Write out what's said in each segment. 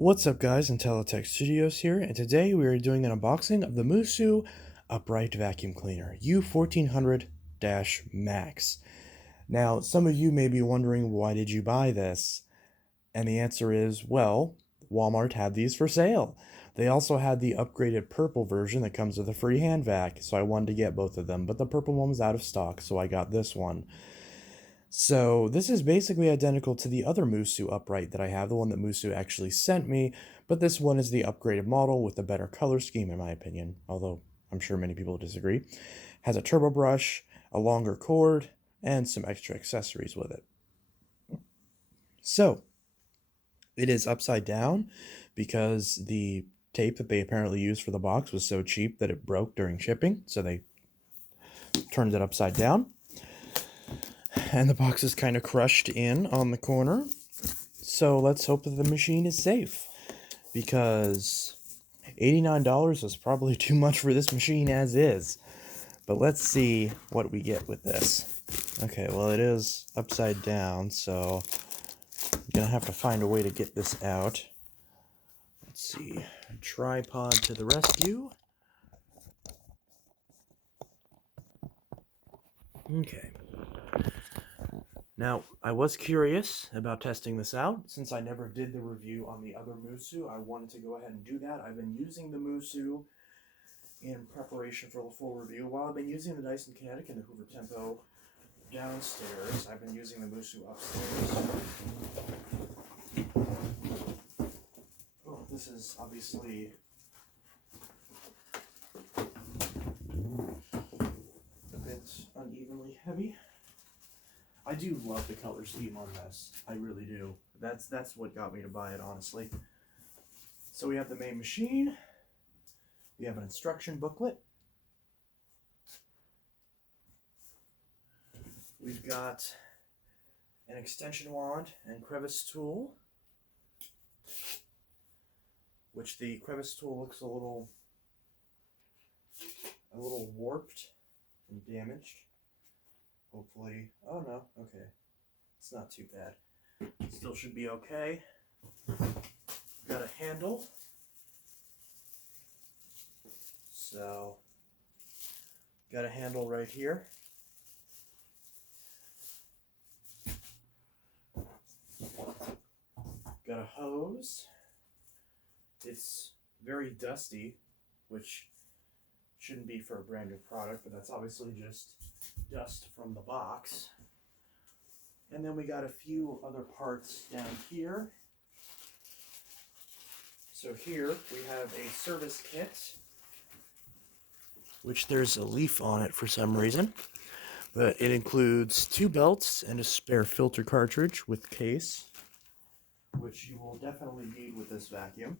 What's up guys, Untitled Studios here, and today we are doing an unboxing of the Moosoo Upright Vacuum Cleaner, U1400-Max. Now, some of you may be wondering, why did you buy this? And the answer is, well, Walmart had these for sale. They also had the upgraded purple version that comes with a free hand vac, so I wanted to get both of them, but the purple one was out of stock, so I got this one. So this is basically identical to the other Moosoo upright that I have, the one that Moosoo actually sent me, but this one is the upgraded model with a better color scheme in my opinion, although I'm sure many people disagree. Has a turbo brush, a longer cord, and some extra accessories with it. So it is upside down because the tape that they apparently used for the box was so cheap that it broke during shipping, so they turned it upside down. And the box is kind of crushed in on the corner. So let's hope that the machine is safe, because $89 is probably too much for this machine as is. But let's see what we get with this. Okay, well, it is upside down, so I'm gonna have to find a way to get this out. Let's see, tripod to the rescue. Okay. Now, I was curious about testing this out. Since I never did the review on the other Moosoo, I wanted to go ahead and do that. I've been using the Moosoo in preparation for the full review. While I've been using the Dyson Kinetic and the Hoover Tempo downstairs, I've been using the Moosoo upstairs. Oh, this is obviously a bit unevenly heavy. I do love the color scheme on this. I really do. That's what got me to buy it, honestly. So we have the main machine. We have an instruction booklet. We've got an extension wand and crevice tool, which the crevice tool looks a little warped and damaged. Hopefully, oh no, okay, it's not too bad. Still should be okay. Got a handle. So, got a handle right here. Got a hose. It's very dusty, which shouldn't be for a brand new product, but that's obviously just dust from the box. And then we got a few other parts down here. So here we have a service kit, which there's a leaf on it for some reason, but it includes 2 belts and a spare filter cartridge with case, which you will definitely need with this vacuum,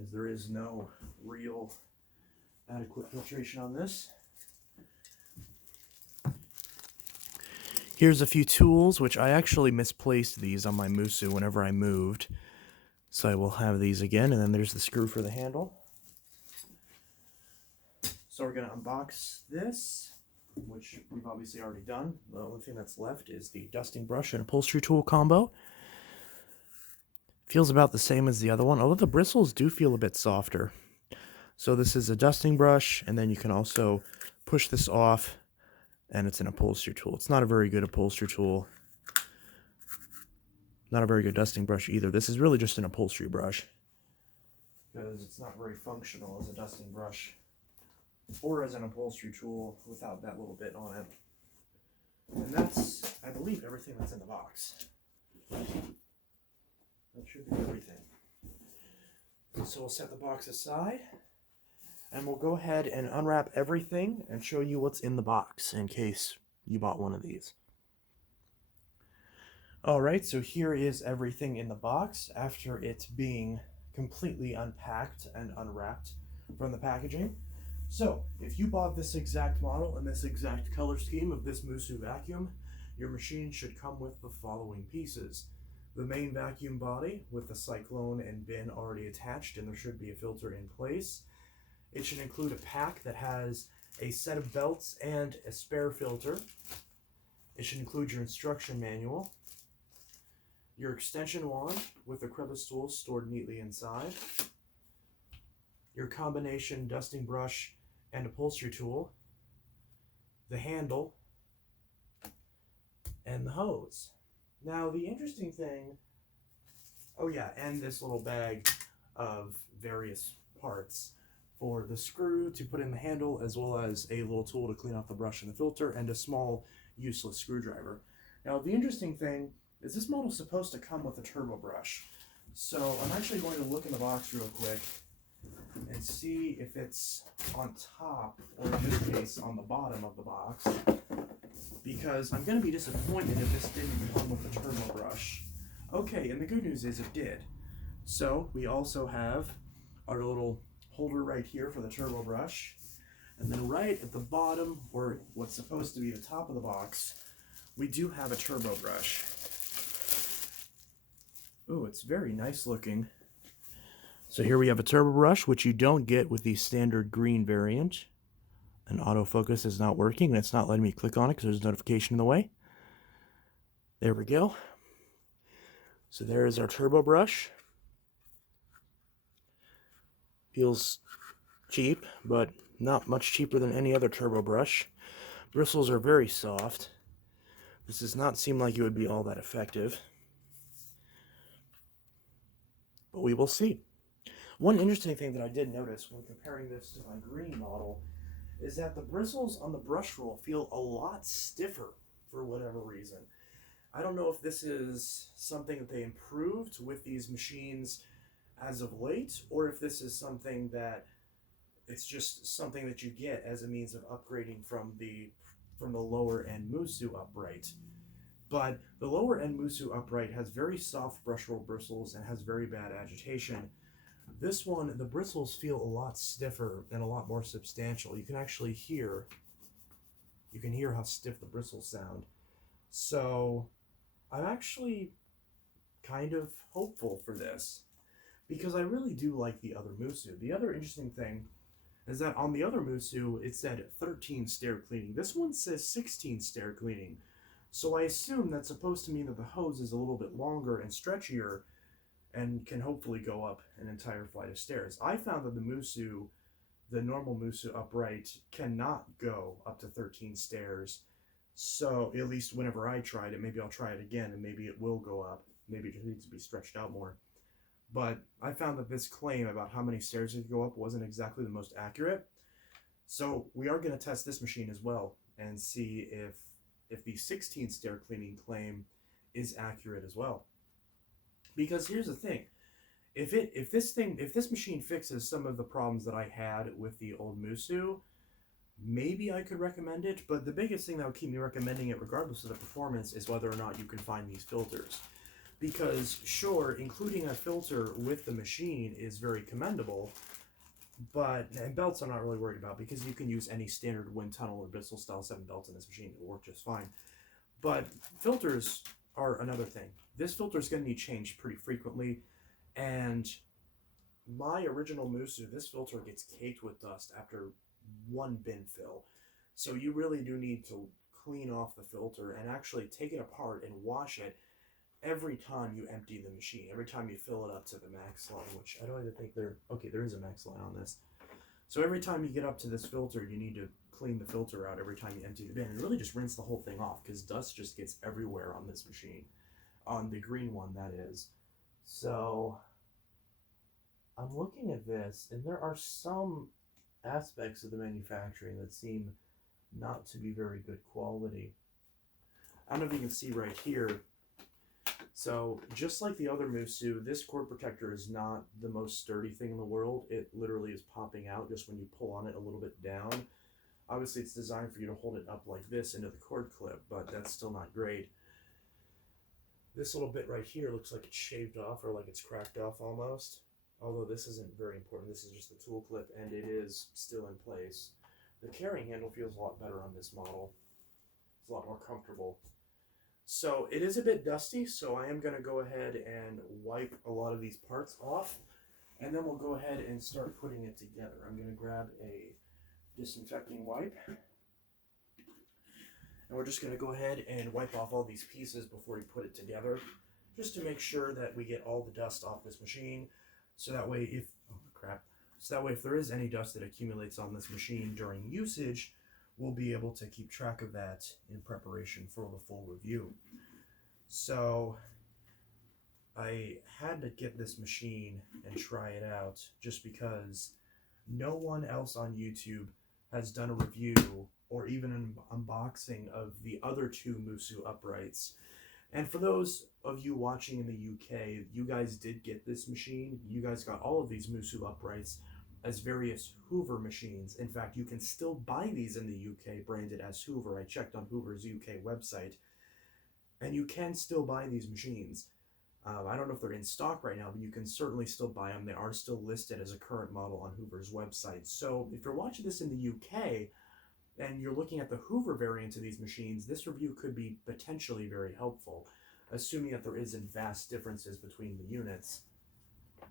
as there is no real adequate filtration on this. Here's a few tools, which I actually misplaced these on my Moosoo whenever I moved, so I will have these again. And then there's the screw for the handle. So we're going to unbox this, which we've obviously already done. The only thing that's left is the dusting brush and upholstery tool combo. Feels about the same as the other one, although the bristles do feel a bit softer. So this is a dusting brush, and then you can also push this off, and it's an upholstery tool. It's not a very good upholstery tool. Not a very good dusting brush either. This is really just an upholstery brush, because it's not very functional as a dusting brush or as an upholstery tool without that little bit on it. And that's, I believe, everything that's in the box. That should be everything. So we'll set the box aside, and we'll go ahead and unwrap everything and show you what's in the box in case you bought one of these. Alright, so here is everything in the box after it being completely unpacked and unwrapped from the packaging. So, if you bought this exact model and this exact color scheme of this Moosoo vacuum, your machine should come with the following pieces. The main vacuum body with the cyclone and bin already attached, and there should be a filter in place. It should include a pack that has a set of belts and a spare filter. It should include your instruction manual, your extension wand with the crevice tools stored neatly inside, your combination dusting brush and upholstery tool, the handle, and the hose. Now the interesting thing, oh yeah, and this little bag of various parts for the screw to put in the handle, as well as a little tool to clean off the brush and the filter, and a small useless screwdriver. Now the interesting thing is this model's supposed to come with a turbo brush. So I'm actually going to look in the box real quick and see if it's on top, or in this case on the bottom of the box, because I'm going to be disappointed if this didn't come with a turbo brush. Okay, and the good news is it did. So we also have our little holder right here for the turbo brush, and then right at the bottom, or what's supposed to be the top of the box, we do have a turbo brush. Ooh, it's very nice looking. So here we have a turbo brush, which you don't get with the standard green variant. And autofocus is not working, and it's not letting me click on it because there's a notification in the way. There we go. So there's our turbo brush. Feels cheap, but not much cheaper than any other turbo brush. Bristles are very soft. This does not seem like it would be all that effective, but we will see. One interesting thing that I did notice when comparing this to my green model is that the bristles on the brush roll feel a lot stiffer for whatever reason. I don't know if this is something that they improved with these machines as of late, or if this is something that it's just something that you get as a means of upgrading from the lower end Moosoo upright. But the lower end Moosoo upright has very soft brush roll bristles and has very bad agitation. This one, the bristles feel a lot stiffer and a lot more substantial. You can actually hear, how stiff the bristles sound. So I'm actually kind of hopeful for this, because I really do like the other Moosoo. The other interesting thing is that on the other Moosoo, it said 13 stair cleaning. This one says 16 stair cleaning. So I assume that's supposed to mean that the hose is a little bit longer and stretchier and can hopefully go up an entire flight of stairs. I found that the Moosoo, the normal Moosoo upright, cannot go up to 13 stairs. So at least whenever I tried it, maybe I'll try it again and maybe it will go up. Maybe it just needs to be stretched out more. But I found that this claim about how many stairs it could go up wasn't exactly the most accurate. So we are going to test this machine as well and see if the 16 stair cleaning claim is accurate as well. Because here's the thing, if this machine fixes some of the problems that I had with the old Moosoo, maybe I could recommend it. But the biggest thing that would keep me recommending it, regardless of the performance, is whether or not you can find these filters. Because sure, including a filter with the machine is very commendable, and belts I'm not really worried about, because you can use any standard wind tunnel or Bissell style 7 belts in this machine. It will work just fine. But filters are another thing. This filter is going to need changed pretty frequently, and my original Moosoo, this filter gets caked with dust after one bin fill. So you really do need to clean off the filter and actually take it apart and wash it every time you empty the machine, every time you fill it up to the max line, which I don't even think there is a max line on this. So every time you get up to this filter, you need to clean the filter out every time you empty the bin, and really just rinse the whole thing off, because dust just gets everywhere on this machine, on the green one that is. So I'm looking at this, and there are some aspects of the manufacturing that seem not to be very good quality. I don't know if you can see right here. So just like the other Moosoo, this cord protector is not the most sturdy thing in the world. It literally is popping out just when you pull on it a little bit down. Obviously it's designed for you to hold it up like this into the cord clip, but that's still not great. This little bit right here looks like it's shaved off, or like it's cracked off almost. Although this isn't very important, this is just the tool clip, and it is still in place. The carrying handle feels a lot better on this model. It's a lot more comfortable. So it is a bit dusty, so I am going to go ahead and wipe a lot of these parts off, and then we'll go ahead and start putting it together. I'm going to grab a disinfecting wipe, and we're just going to go ahead and wipe off all these pieces before we put it together. just to make sure that we get all the dust off this machine. So that way so that way if there is any dust that accumulates on this machine during usage, we'll be able to keep track of that in preparation for the full review. So I had to get this machine and try it out just because no one else on YouTube has done a review or even an unboxing of the other two Moosoo uprights. And for those of you watching in the UK, you guys did get this machine. You guys got all of these Moosoo uprights as various Hoover machines. In fact, you can still buy these in the UK branded as Hoover. I checked on Hoover's UK website, and you can still buy these machines. I don't know if they're in stock right now, but you can certainly still buy them. They are still listed as a current model on Hoover's website. So if you're watching this in the UK and you're looking at the Hoover variant of these machines, this review could be potentially very helpful, assuming that there isn't vast differences between the units,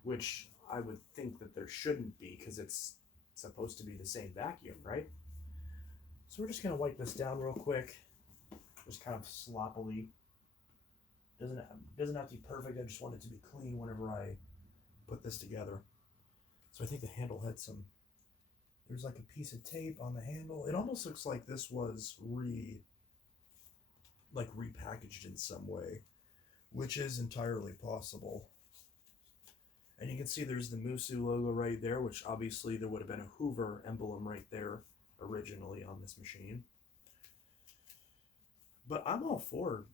which I would think that there shouldn't be because it's supposed to be the same vacuum, right? So we're just going to wipe this down real quick, just kind of sloppily. Doesn't have to be perfect. I just want it to be clean whenever I put this together. So I think the handle had there's like a piece of tape on the handle. It almost looks like this was repackaged in some way, which is entirely possible. And you can see there's the Moosoo logo right there, which obviously there would have been a Hoover emblem right there originally on this machine. But I'm all for,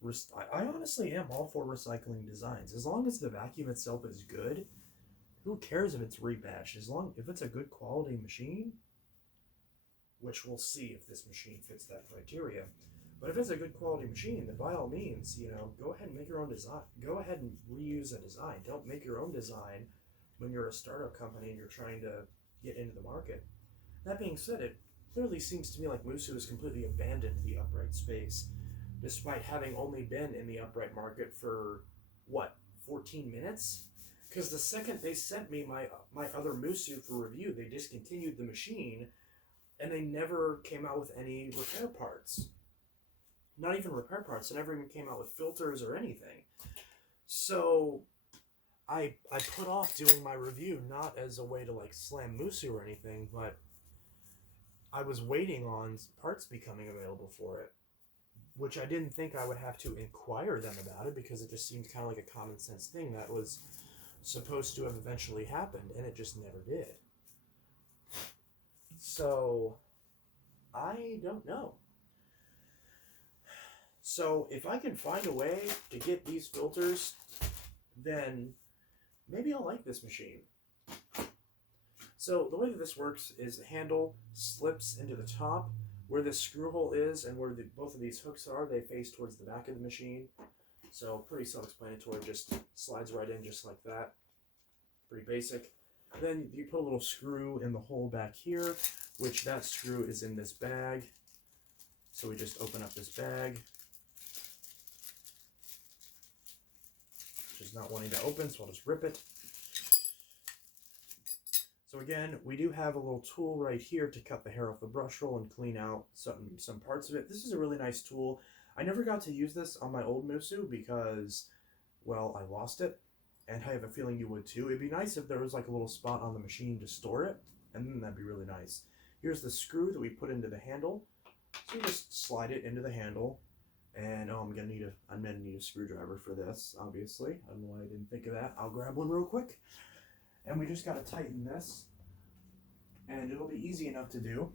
I honestly am all for recycling designs. As long as the vacuum itself is good, who cares if it's rebatched? If it's a good quality machine, which we'll see if this machine fits that criteria. But if it's a good quality machine, then by all means, go ahead and make your own design. Go ahead and reuse a design. Don't make your own design when you're a startup company and you're trying to get into the market. That being said, it clearly seems to me like Moosoo has completely abandoned the upright space, despite having only been in the upright market for, 14 minutes? Because the second they sent me my other Moosoo for review, they discontinued the machine, and they never came out with any repair parts. Not even repair parts. They never even came out with filters or anything. So I put off doing my review, not as a way to slam Moosoo or anything, but I was waiting on parts becoming available for it, which I didn't think I would have to inquire them about it because it just seemed kind of like a common sense thing that was supposed to have eventually happened, and it just never did. So I don't know. So if I can find a way to get these filters, then maybe I'll like this machine. So the way that this works is the handle slips into the top. Where this screw hole is and where both of these hooks are, they face towards the back of the machine. So pretty self-explanatory, just slides right in just like that. Pretty basic. Then you put a little screw in the hole back here, which that screw is in this bag. So we just open up this bag. Just not wanting to open, so I'll just rip it. So again, we do have a little tool right here to cut the hair off the brush roll and clean out some parts of it. This is a really nice tool. I never got to use this on my old Moosoo because, well, I lost it, and I have a feeling you would too. It'd be nice if there was a little spot on the machine to store it, and then that'd be really nice. Here's the screw that we put into the handle. So you just slide it into the handle, and I'm gonna need a screwdriver for this, obviously. I don't know why I didn't think of that. I'll grab one real quick. And we just got to tighten this, and it'll be easy enough to do.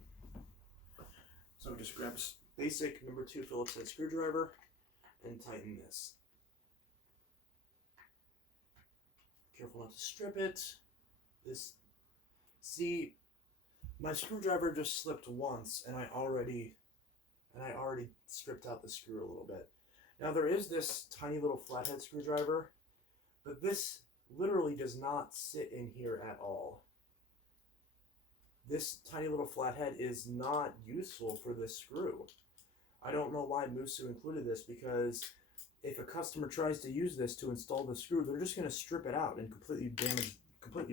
So just grab basic number 2 Phillips head screwdriver and tighten this. Careful not to strip it. See, my screwdriver just slipped once, and I already stripped out the screw a little bit. Now there is this tiny little flathead screwdriver, but this literally does not sit in here at all. This tiny little flathead is not useful for this screw. I don't know why Moosoo included this, because if a customer tries to use this to install the screw, they're just going to strip it out and completely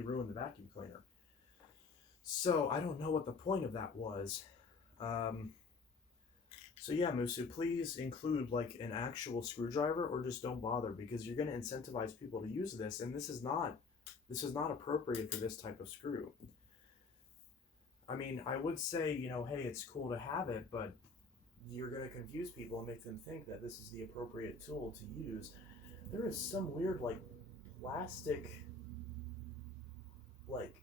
ruin the vacuum cleaner. So I don't know what the point of that was. So yeah, Moosoo, please include like an actual screwdriver, or just don't bother, because you're going to incentivize people to use this, and this is not appropriate for this type of screw. I mean, I would say, hey, it's cool to have it, but you're going to confuse people and make them think that this is the appropriate tool to use. There is some weird like plastic like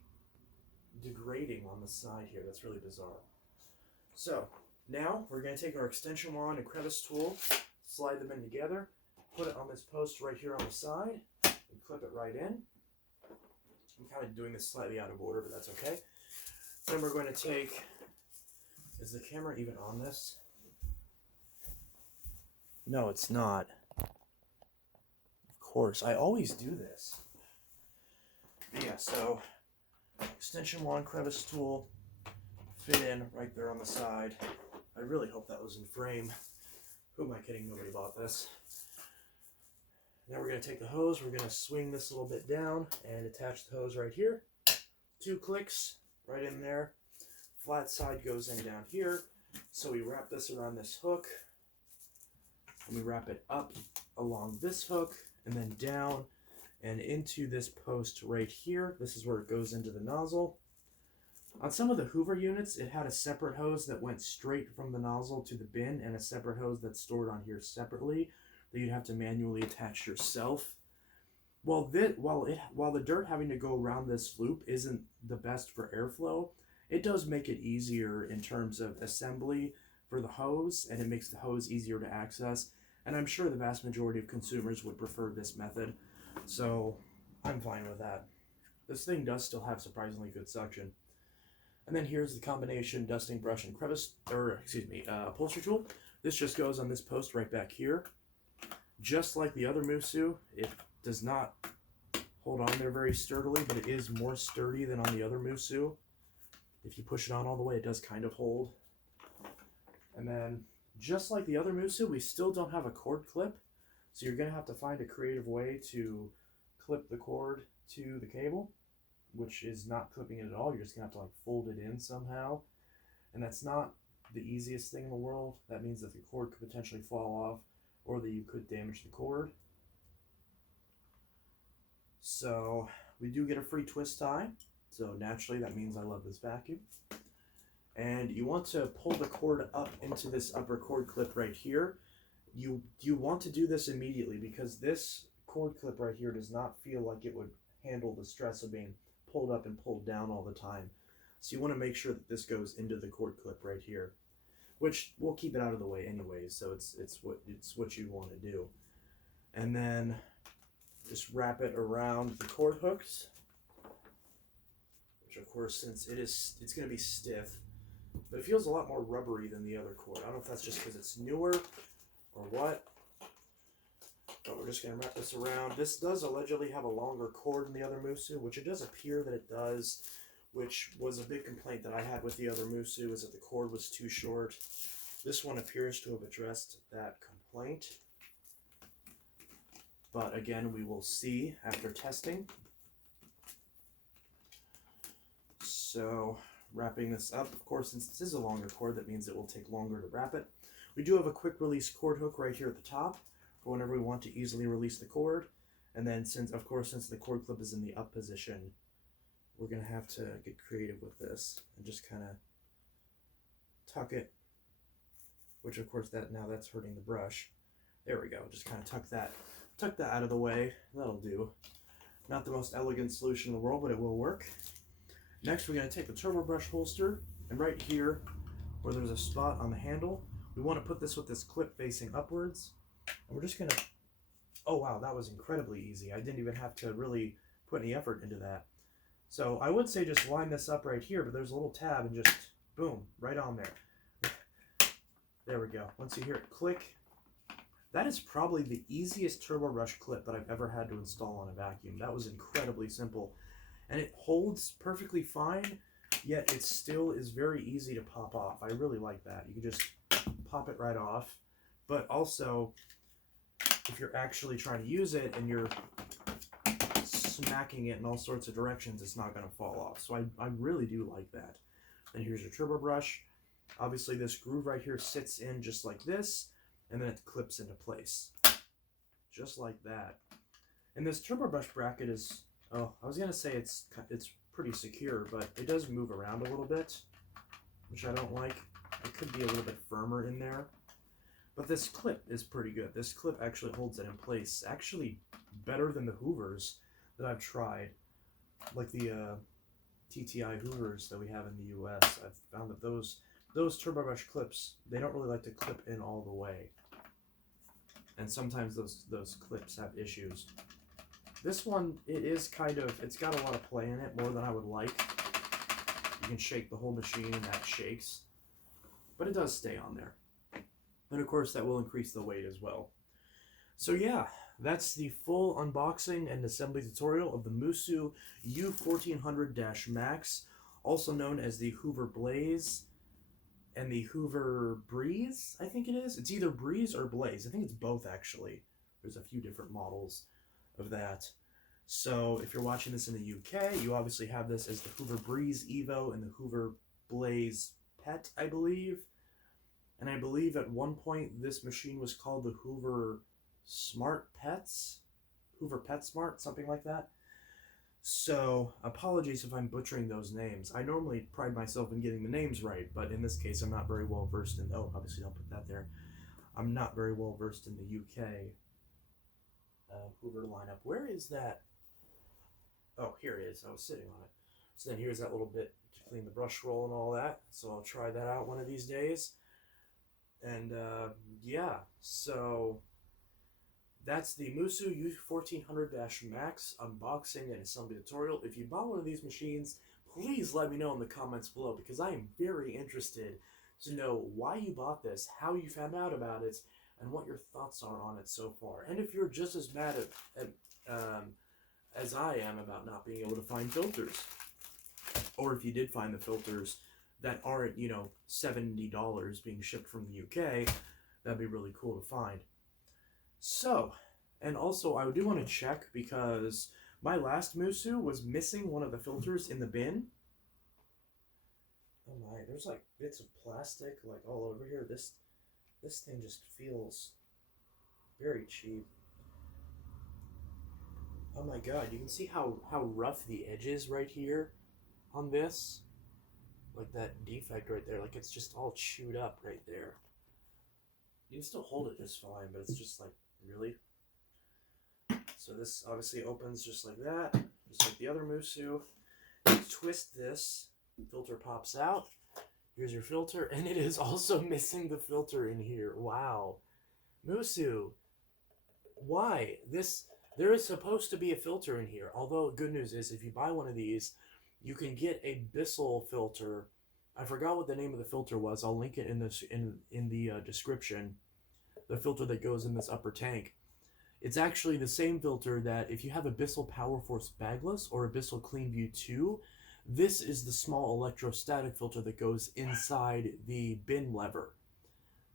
degrading on the side here that's really bizarre. So now we're going to take our extension wand and crevice tool, slide them in together, put it on this post right here on the side, and clip it right in. I'm kind of doing this slightly out of order, but that's okay. Then we're going to take, is the camera even on this? No, it's not. Of course, I always do this. But yeah, so extension wand, crevice tool, fit in right there on the side. I really hope that was in frame. Who am I kidding? Nobody bought this. Now we're going to take the hose, we're going to swing this a little bit down and attach the hose right here. 2 clicks right in there. Flat side goes in down here. So we wrap this around this hook, and we wrap it up along this hook and then down and into this post right here. This is where it goes into the nozzle. On some of the Hoover units, it had a separate hose that went straight from the nozzle to the bin, and a separate hose that's stored on here separately that you'd have to manually attach yourself. While the dirt having to go around this loop isn't the best for airflow, it does make it easier in terms of assembly for the hose, and it makes the hose easier to access. And I'm sure the vast majority of consumers would prefer this method, so I'm fine with that. This thing does still have surprisingly good suction. And then here's the combination dusting brush and upholstery tool. This just goes on this post right back here. Just like the other Moosoo, it does not hold on there very sturdily, but it is more sturdy than on the other Moosoo. If you push it on all the way, it does kind of hold. And then, just like the other Moosoo, we still don't have a cord clip, so you're going to have to find a creative way to clip the cord to the cable, which is not clipping it at all. You're just going to have to like fold it in somehow, and that's not the easiest thing in the world. That means that the cord could potentially fall off, or that you could damage the cord. So we do get a free twist tie, so naturally that means I love this vacuum. And you want to pull the cord up into this upper cord clip right here. You want to do this immediately, because this cord clip right here does not feel like it would handle the stress of being pulled up and pulled down all the time. So you want to make sure that this goes into the cord clip right here, which will keep it out of the way anyways, so it's what you want to do. And then just wrap it around the cord hooks, which of course, since it's going to be stiff, but it feels a lot more rubbery than the other cord. I don't know if that's just because it's newer or what, but we're just going to wrap this around. This does allegedly have a longer cord than the other Moosoo, which it does appear that it does, which was a big complaint that I had with the other Moosoo, is that the cord was too short. This one appears to have addressed that complaint, but again, we will see after testing. So wrapping this up, of course, since this is a longer cord, that means it will take longer to wrap it. We do have a quick release cord hook right here at the top for whenever we want to easily release the cord. And then since the cord clip is in the up position, we're going to have to get creative with this and just kind of tuck it, which of course that's hurting the brush. There we go. Just kind of tuck that out of the way. That'll do. Not the most elegant solution in the world, but it will work. Next, we're going to take the turbo brush holster, and right here where there's a spot on the handle, we want to put this with this clip facing upwards. And we're just going to, oh wow, that was incredibly easy. I didn't even have to really put any effort into that. So I would say just line this up right here, but there's a little tab and just boom, right on there. There we go. Once you hear it click, that is probably the easiest turbo brush clip that I've ever had to install on a vacuum. That was incredibly simple. And it holds perfectly fine, yet it still is very easy to pop off. I really like that. You can just pop it right off. But also, if you're actually trying to use it and you're smacking it in all sorts of directions, it's not going to fall off. So I really do like that. And here's your turbo brush. Obviously, this groove right here sits in just like this, and then it clips into place. Just like that. And this turbo brush bracket is, oh, I was going to say it's pretty secure, but it does move around a little bit, which I don't like. It could be a little bit firmer in there. But this clip is pretty good. This clip actually holds it in place. Actually better than the Hoovers that I've tried. Like the TTI Hoovers that we have in the US. I've found that those turbo brush clips, they don't really like to clip in all the way. And sometimes those clips have issues. This one, it's got a lot of play in it, more than I would like. You can shake the whole machine and that shakes. But it does stay on there. And of course that will increase the weight as well. So yeah, that's the full unboxing and assembly tutorial of the Moosoo U1400-Max, also known as the Hoover Blaze and the Hoover Breeze, I think it is. It's either Breeze or Blaze. I think it's both, actually. There's a few different models of that. So if you're watching this in the UK, you obviously have this as the Hoover Breeze Evo and the Hoover Blaze Pet, I believe. And I believe at one point this machine was called the Hoover Smart Pets, Hoover Pet Smart, something like that. So apologies if I'm butchering those names. I normally pride myself in getting the names right, but in this case I'm not very well versed in, oh, obviously don't put that there. I'm not very well versed in the UK Hoover lineup. Where is that? Oh, here it is. I was sitting on it. So then here's that little bit to clean the brush roll and all that. So I'll try that out one of these days. And yeah, so that's the Moosoo U1400-Max unboxing and assembly tutorial. If you bought one of these machines, please let me know in the comments below, because I am very interested to know why you bought this, how you found out about it, and what your thoughts are on it so far. And if you're just as mad as I am about not being able to find filters, or if you did find the filters that aren't, you know, $70 being shipped from the UK, that'd be really cool to find. So, and also I do want to check, because my last Moosoo was missing one of the filters in the bin. Oh my, there's like bits of plastic like all over here. This thing just feels very cheap. Oh my god, you can see how rough the edge is right here on this. Like that defect right there, like it's just all chewed up right there. You can still hold it just fine, but it's just like, really? So this obviously opens just like that, just like the other Moosoo. You twist this, filter pops out. Here's your filter, and it is also missing the filter in here. Wow. Moosoo, why? There is supposed to be a filter in here, although good news is if you buy one of these, you can get a Bissell filter. I forgot what the name of the filter was. I'll link it in the description. The filter that goes in this upper tank. It's actually the same filter that if you have a Bissell PowerForce bagless or a Bissell CleanView 2, this is the small electrostatic filter that goes inside the bin lever.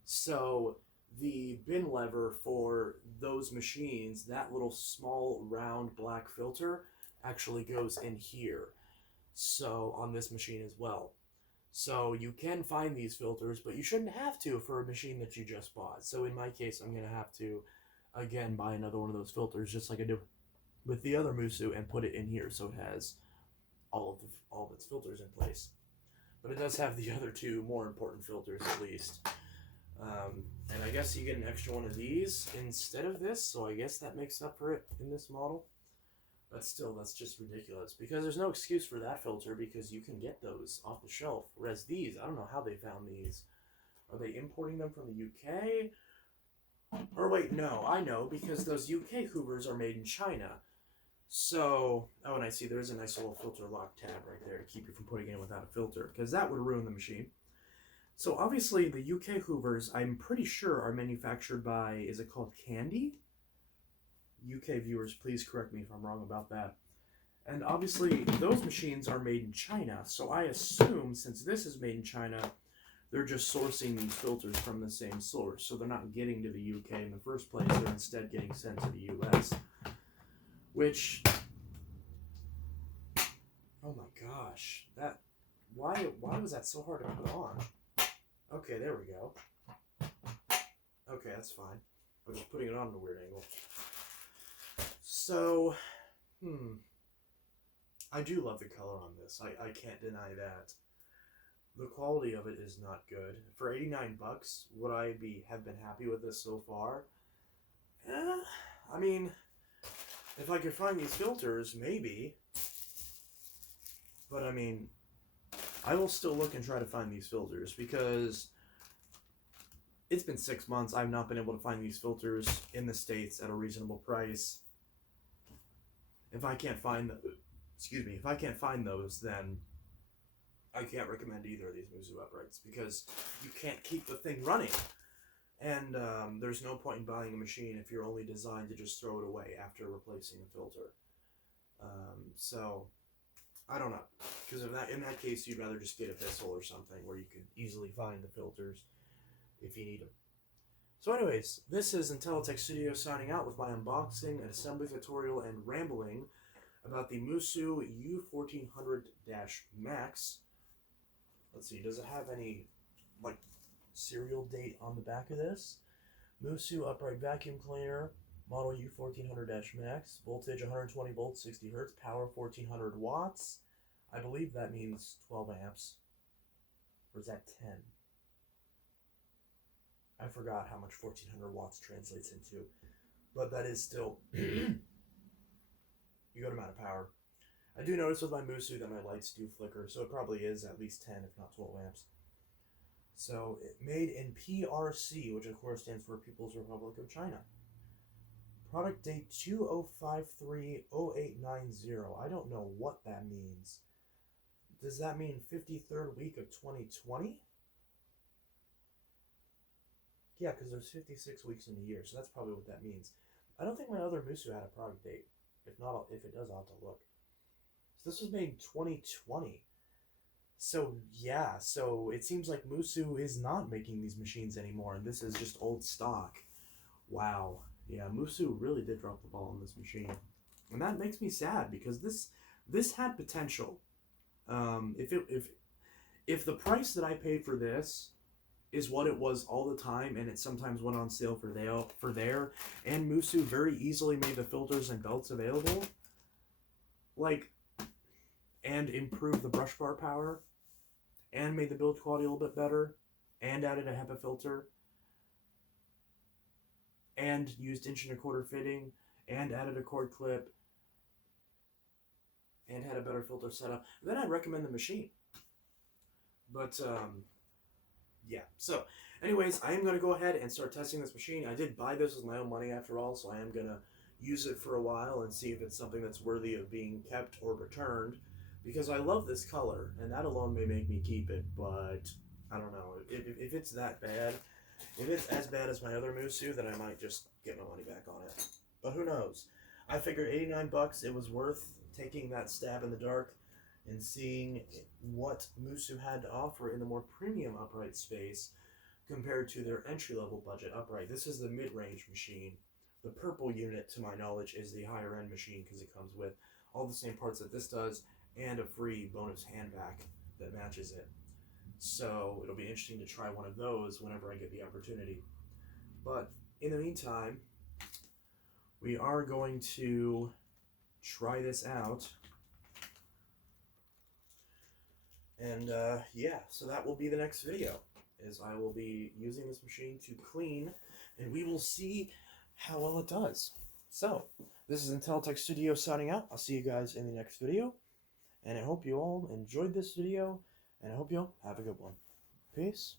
So the bin lever for those machines, that little small round black filter actually goes in here. So on this machine as well. So you can find these filters, but you shouldn't have to for a machine that you just bought. So in my case, I'm going to have to, again, buy another one of those filters, just like I did with the other Moosoo, and put it in here so it has all of its filters in place. But it does have the other two more important filters at least. And I guess you get an extra one of these instead of this, so I guess that makes up for it in this model. But still, that's just ridiculous, because there's no excuse for that filter, because you can get those off the shelf. Whereas these, I don't know how they found these. Are they importing them from the UK? Or wait, no, I know, because those UK Hoovers are made in China. So, oh, and I see there's a nice little filter lock tab right there to keep you from putting it in without a filter, because that would ruin the machine. So obviously the UK Hoovers, I'm pretty sure, are manufactured by, is it called Candy? UK viewers, please correct me if I'm wrong about that. And obviously those machines are made in China, so I assume since this is made in China, they're just sourcing these filters from the same source, so they're not getting to the UK in the first place, they're instead getting sent to the US. Which, oh my gosh, why was that so hard to put on? Okay, there we go. Okay, that's fine. I'm just putting it on at a weird angle. So, I do love the color on this. I can't deny that. The quality of it is not good. For 89 bucks, would I have been happy with this so far? I mean, if I could find these filters, maybe. But I mean, I will still look and try to find these filters because it's been 6 months. I've not been able to find these filters in the States at a reasonable price. If I can't find if I can't find those, then I can't recommend either of these Moosoo uprights because you can't keep the thing running. And there's no point in buying a machine if you're only designed to just throw it away after replacing a filter. So, I don't know. Because in that case, you'd rather just get a Bissell or something where you can easily find the filters if you need them. So anyways, this is Untitled Studio signing out with my unboxing and assembly tutorial and rambling about the Moosoo U1400-Max. Let's see, does it have any, like, serial date on the back of this? Moosoo upright vacuum cleaner, model U1400-Max, voltage 120 volts, 60 hertz, power 1400 watts. I believe that means 12 amps. Or is that 10? I forgot how much 1400 watts translates into. But that is still a good amount of power. I do notice with my Moosoo that my lights do flicker, so it probably is at least 10, if not 12 amps. So, made in PRC, which of course stands for People's Republic of China. Product date 2053-0890. I don't know what that means. Does that mean 53rd week of 2020? Yeah, because there's 56 weeks in a year, so that's probably what that means. I don't think my other Moosoo had a product date. If not, if it does, I'll have to look. So this was made in 2020. So yeah, so it seems like Moosoo is not making these machines anymore, and this is just old stock. Wow. Yeah, Moosoo really did drop the ball on this machine. And that makes me sad because this had potential. If the price that I paid for this is what it was all the time, and it sometimes went on sale for there, and Moosoo very easily made the filters and belts available, like, and improved the brush bar power, and made the build quality a little bit better, and added a HEPA filter, and used 1.25" fitting, and added a cord clip, and had a better filter setup, then I'd recommend the machine. But, yeah. So, anyways, I am going to go ahead and start testing this machine. I did buy this with my own money after all, so I am going to use it for a while and see if it's something that's worthy of being kept or returned. Because I love this color, and that alone may make me keep it, but I don't know. If it's that bad, if it's as bad as my other Moosoo, then I might just get my money back on it. But who knows? I figured 89 bucks, it was worth taking that stab in the dark and seeing what Moosoo had to offer in the more premium upright space compared to their entry-level budget upright. This is the mid-range machine. The purple unit, to my knowledge, is the higher-end machine because it comes with all the same parts that this does and a free bonus hand vac that matches it. So it'll be interesting to try one of those whenever I get the opportunity. But in the meantime, we are going to try this out. And yeah, so that will be the next video, is I will be using this machine to clean, and we will see how well it does. So, this is Untitled Studio signing out. I'll see you guys in the next video, and I hope you all enjoyed this video, and I hope you all have a good one. Peace.